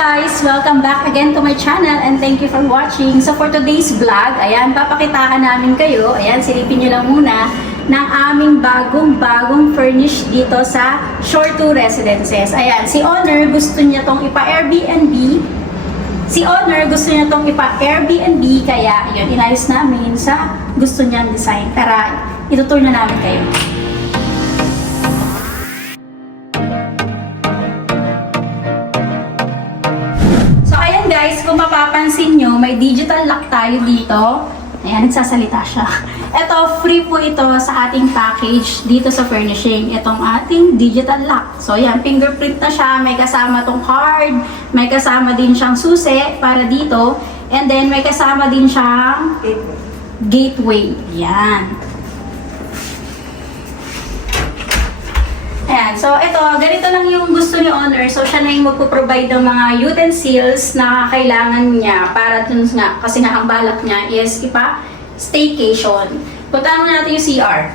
guys! Welcome back again to my channel and thank you for watching. So for today's vlog, ayan, papakitaan namin kayo, ayan, silipin nyo lang muna, ng aming bagong furnish dito sa Shore 2 Residences. Ayan, si Honor gusto niya tong ipa-Airbnb. Kaya yun, inayos namin sa gusto niyang design. Tara, itutur na namin kayo. Guys, kung mapapansin nyo, may digital lock tayo dito. Ayan, nagsasalita siya. Ito, free po ito sa ating package dito sa furnishing. Itong ating digital lock. So, ayan, fingerprint na siya. May kasama tong card. May kasama din siyang susi para dito. And then, may kasama din siyang gateway. Ayan. Ayan, so ito, ganito lang yung gusto ni Honor. So siya na yung magpo-provide ng mga utensils na kailangan niya para dun nga, kasi nga ang balak niya is staycation. Puntaan mo natin yung CR.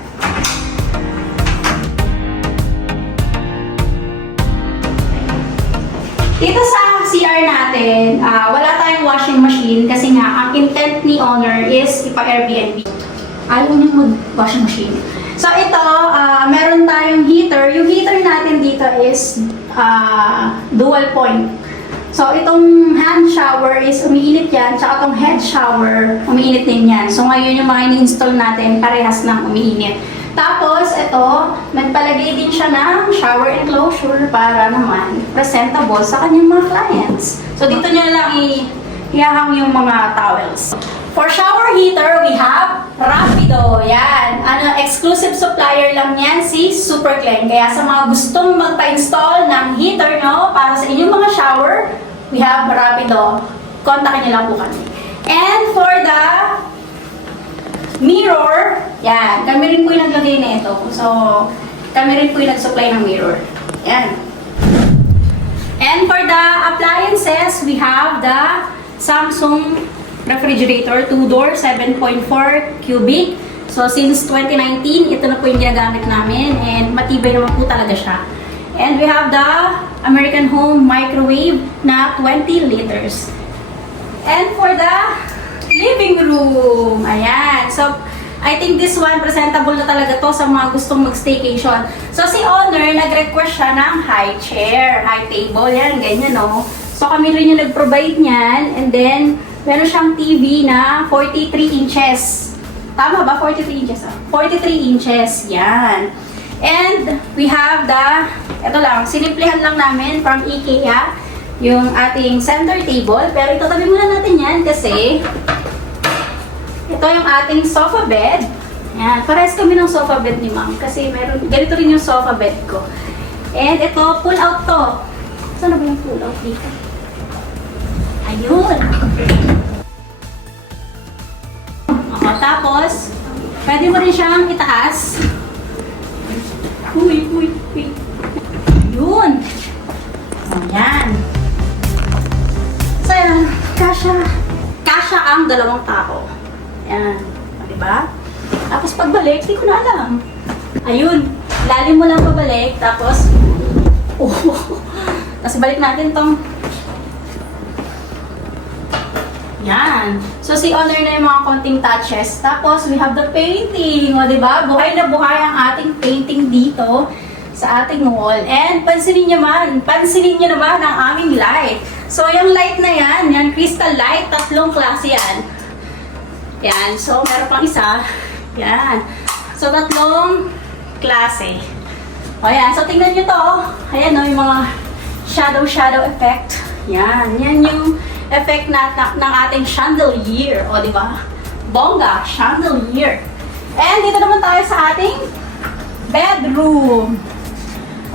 Dito sa CR natin, wala tayong washing machine kasi nga ang intent ni Honor is ipa-Airbnb. Ayaw niya mag-washing machine. So ito, meron tayong heater. Yung heater natin dito is dual point. So itong hand shower is umiinit yan, tsaka itong head shower, umiinit din yan. So ngayon yung mga ini-install natin, parehas ng umiinit. Tapos ito, nagpalagay din siya ng shower enclosure para naman presentable sa kanyang mga clients. So dito niya lang ihahang yung mga towels. For shower heater, we have Rapido. Yan. Exclusive supplier lang yan, si Superclean. Kaya sa mga gustong magpa-install ng heater, no, para sa inyong mga shower, we have Rapido. Kontakin niyo lang po kami. And for the mirror, yan. Kami rin po yung naglagay na ito. So, kami rin po yung nag-supply ng mirror. Yan. And for the appliances, we have the Samsung refrigerator, 2-door, 7.4 cubic. So, since 2019, ito na po yung ginagamit namin and matibay naman po talaga siya. And we have the American Home microwave na 20 liters. And for the living room, ayan. So, I think this one, presentable na talaga to sa mga gustong mag-staycation. So, si Honor, nag-request siya ng high chair, high table, yan, ganyan, no? So, kami rin yung nag-provide niyan. And then, meron siyang TV na 43 inches. Tama ba? 43 inches. 43 inches. Yan. And we have the, ito lang, sinimplihan lang namin from IKEA, yung ating center table. Pero itatabi muna natin yan kasi ito yung ating sofa bed. Yan. Parehas kami ng sofa bed ni ma'am kasi meron, ganito rin yung sofa bed ko. And ito, pull out to. Saan na ba yung pull out dito? Ayun. Tapos, pwede mo rin siyang itaas. Uy. Yun. Ayan. So, yan. Kasya ang dalawang tao. Ayan. Diba? Tapos, pagbalik, di ko na alam. Ayun. Lalim mo lang pabalik. Tapos, tapos balik natin tong yan. So, si Honor na yung mga konting touches. Tapos, we have the painting. O, diba? Buhay na buhay ang ating painting dito sa ating wall. And, pansinin nyo naman ang aming light. So, yung light na yan crystal light, 3 klase yan. Yan. So, meron pang isa. Yan. So, 3 klase. O, yan. So, tingnan nyo to. Ayan, no, yung mga shadow effect. Yan. Yan yung effect ng ating chandelier. O, diba? Bongga, chandelier. And dito naman tayo sa ating bedroom.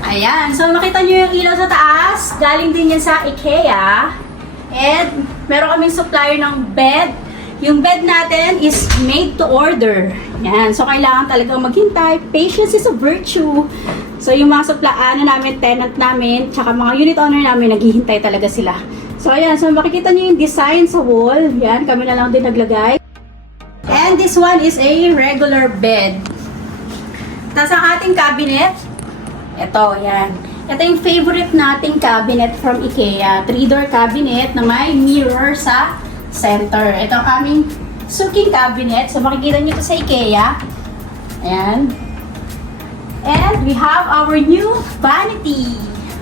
Ayan. So, makita nyo yung ilaw sa taas. Galing din yan sa IKEA. And, meron kaming supplier ng bed. Yung bed natin is made to order. Yan. So, kailangan talagang maghintay. Patience is a virtue. So, yung mga namin, tenant namin, tsaka mga unit owner namin, naghihintay talaga sila. So, ayan. So, makikita nyo yung design sa wall. Yan. Kami na lang din naglagay. And this one is a regular bed. Tapos ang ating cabinet, ito, yan. Ito yung favorite nating cabinet from IKEA. 3-door cabinet na may mirror sa center. Ito ang aming suking cabinet. So makikita nyo ito sa IKEA. Ayan. And we have our new vanity.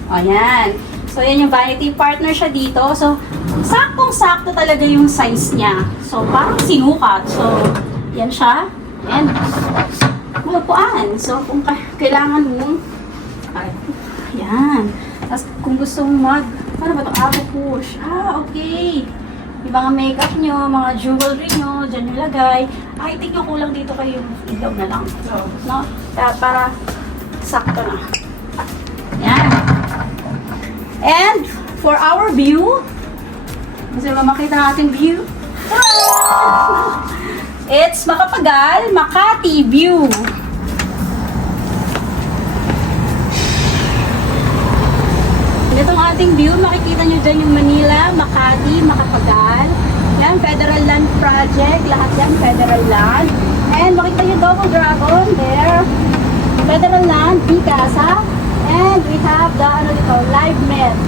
Ayan. So yan yung vanity, partner siya dito. So saktong-sakto talaga yung size niya. So parang sinukat. So yan siya. And upuan. So kung kailangan mo, yan. Tapos kung gusto mong ano ba ito? Abo push. Okay. Yung mga makeup nyo, mga jewelry nyo, dyan nilagay. Ay, tignan ko lang dito kayo ilaw na lang. No? Para sakto na. Yan. And for our view, gusto ba makita natin view? It's Macapagal, Makati view. Itong ating view, makikita nyo dyan yung Manila, Makati, Macapagal. Yan, Federal Land Project. Lahat yan, Federal Land. And makikita nyo Double Dragon there. Federal Land, Picasa. And we have the, Live Med.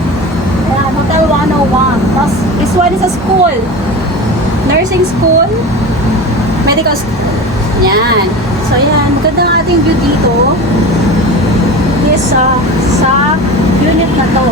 Yan, Hotel 101. Tapos, this one is a school. Nursing school. Medical school. Yan. So, yan. Maganda ang ating view dito. Is sa unit na to.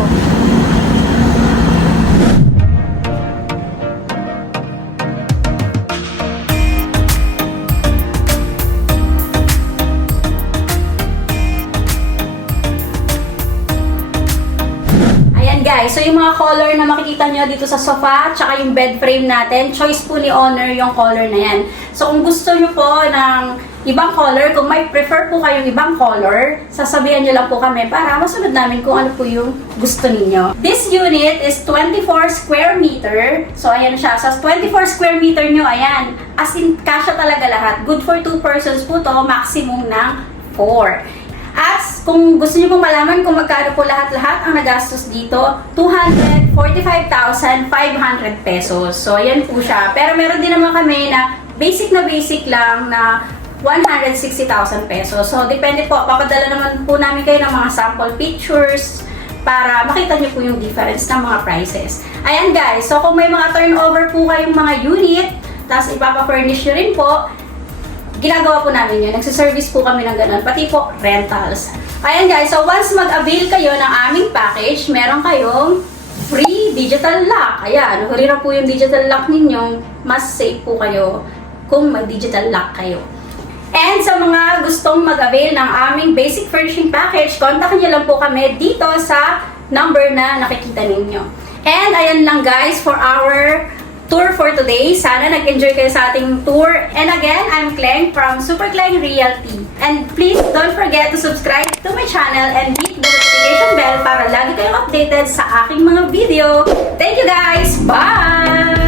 Ayan guys, so yung mga color na makikita nyo dito sa sofa, tsaka yung bed frame natin, choice po ni owner yung color na yan. So kung gusto nyo po ng ibang color, kung may prefer po kayong ibang color, sasabihan nyo lang po kami para masunod namin kung ano po yung gusto ninyo. This unit is 24 square meter. So, ayan siya. Sa 24 square meter nyo, ayan. As in, kasya talaga lahat. Good for 2 persons po to, maximum ng 4. At kung gusto nyo pong malaman kung magkano po lahat-lahat ang nagastos dito, 245,500 pesos. So, ayan po siya. Pero meron din naman kami na basic lang na 160,000 pesos. So, depende po. Papadala naman po namin kayo ng mga sample pictures para makita nyo po yung difference ng mga prices. Ayan guys. So, kung may mga turnover po kayong mga unit, tapos ipapafurnish nyo rin po, ginagawa po namin yun. Nagsiservice po kami ng ganun. Pati po rentals. Ayan guys. So, once mag-avail kayo ng aming package, meron kayong free digital lock. Ayan. Huli na po yung digital lock ninyo. Mas safe po kayo kung mag-digital lock kayo. And sa mga gustong mag-avail ng aming basic furnishing package, kontakin nyo lang po kami dito sa number na nakikita ninyo. And ayan lang guys for our tour for today. Sana nag-enjoy kayo sa ating tour. And again, I'm Kleng from Super Kleng Realty. And please don't forget to subscribe to my channel and hit the notification bell para lagi kayong updated sa aking mga video. Thank you guys! Bye!